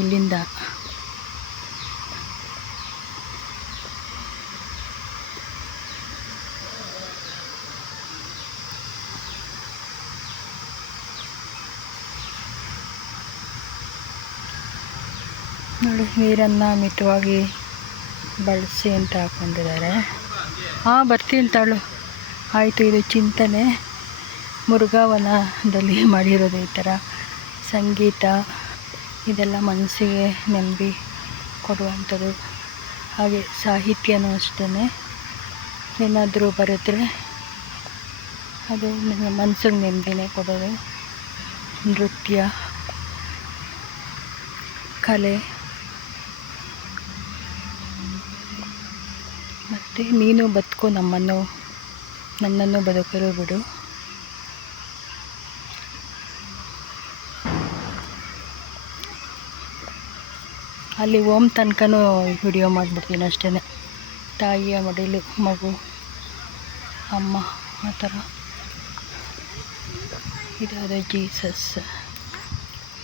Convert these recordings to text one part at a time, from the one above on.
ಇಲ್ಲಿಂದ ನೋಡಿ, ನೀರನ್ನು ಮಿತವಾಗಿ ಬಳಸಿ ಅಂತ ಹಾಕೊಂಡಿದ್ದಾರೆ. ಬರ್ತೀನಿ ತಾಳು. ಆಯಿತು, ಇದು ಚಿಂತನೆ ಮುರುಘಾವನದಲ್ಲಿ ಮಾಡಿರೋದು. ಈ ಥರ ಸಂಗೀತ ಇದೆಲ್ಲ ಮನಸ್ಸಿಗೆ ನೆಮ್ಮದಿ ಕೊಡುವಂಥದ್ದು. ಹಾಗೆ ಸಾಹಿತ್ಯನೂ ಅಷ್ಟೇ, ಏನಾದರೂ ಬರೆದ್ರೆ ಅದು ಮನಸ್ಸಿಗೆ ನೆಮ್ಮದಿನೇ ಕೊಡೋದು. ನೃತ್ಯ, ಕಲೆ ಮತ್ತು ನೀನು ಬದುಕು, ನನ್ನನ್ನು ಬದುಕಲು ಬಿಡು. ಅಲ್ಲಿ ಓಮ್ ತನಕನೂ ವಿಡಿಯೋ ಮಾಡಿಬಿಡ್ತೀನಿ ಅಷ್ಟೇ. ತಾಯಿಯ ಮಡಿಲು, ಮಗು, ಅಮ್ಮ, ಆ ಥರ. ಇದಾದ ಜೀಸಸ್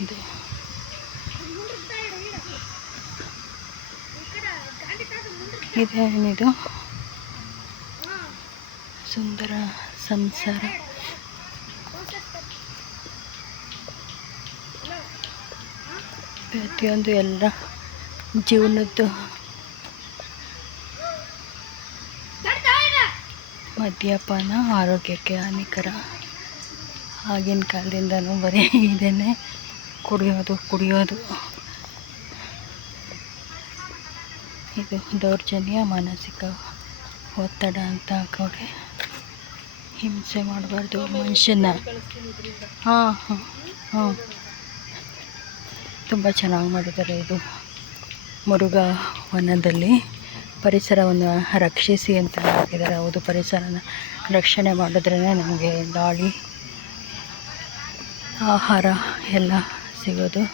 ಇದು. ಇದೇನಿದು? ಸುಂದರ ಸಂಸಾರ. ಪ್ರತಿಯೊಂದು ಎಲ್ಲ ಜೀವನದ್ದು ಮದ್ಯಪಾನ ಆರೋಗ್ಯಕ್ಕೆ ಹಾನಿಕರ. ಆಗಿನ ಕಾಲದಿಂದನೂ ಬರೀ ಇದನ್ನೇ, ಕುಡಿಯೋದು. ಇದು ದೌರ್ಜನ್ಯ, ಮಾನಸಿಕ ಒತ್ತಡ ಅಂತ ಹಾಕೋರೆ. ಹಿಂಸೆ ಮಾಡಬಾರ್ದು ಮನುಷ್ಯನ. ತುಂಬ ಚೆನ್ನಾಗಿ ಮಾಡಿದ್ದಾರೆ. ಇದು ಮುರುಘಾವನದಲ್ಲಿ ಪರಿಸರವನ್ನು ರಕ್ಷಿಸಿ ಅಂತ ಹಾಕಿದ್ದಾರೆ. ಹೌದು, ಪರಿಸರನ ರಕ್ಷಣೆ ಮಾಡಿದ್ರೇ ನಮಗೆ ಗಾಳಿ, ಆಹಾರ ಎಲ್ಲ ಸಿಗೋದು.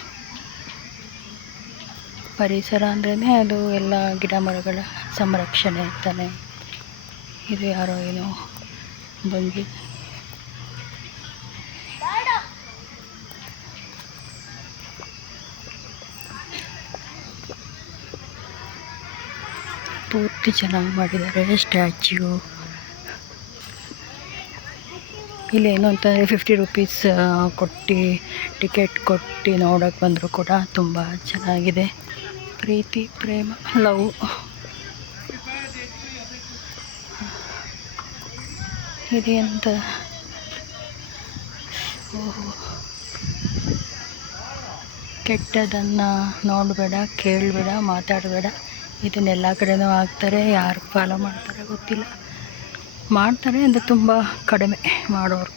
ಪರಿಸರ ಅಂದ್ರೇ ಅದು ಎಲ್ಲ ಗಿಡ ಮರಗಳ ಸಂರಕ್ಷಣೆ ಅಂತಾನೆ. ಇದು ಯಾರೋ ಏನೋ ಭಂಗಿ. ಪೂರ್ತಿ ಚೆನ್ನಾಗಿ ಮಾಡಿದ್ದಾರೆ ಸ್ಟ್ಯಾಚ್ಯೂ. ಇಲ್ಲೇನು ಅಂತಂದರೆ 50 ರೂಪೀಸ್ ಕೊಟ್ಟು ಟಿಕೆಟ್ ಕೊಟ್ಟು ನೋಡೋಕ್ಕೆ ಬಂದರೂ ಕೂಡ ತುಂಬ ಚೆನ್ನಾಗಿದೆ. ಪ್ರೀತಿ, ಪ್ರೇಮ, ಲವ್ ಇದೆ ಅಂತ. ಕೆಟ್ಟದನ್ನು ನೋಡಬೇಡ, ಕೇಳಬೇಡ, ಮಾತಾಡಬೇಡ. ಇದನ್ನೆಲ್ಲ ಕಡೆನೂ ಹಾಕ್ತಾರೆ. ಯಾರು ಫಾಲೋ ಮಾಡ್ತಾರೆ ಗೊತ್ತಿಲ್ಲ. ಮಾಡ್ತಾರೆ ಅಂದರೆ ತುಂಬ ಕಡಿಮೆ ಮಾಡೋರು.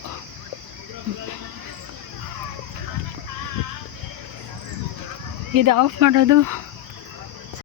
ಇದು ಆಫ್ ಮಾಡೋದು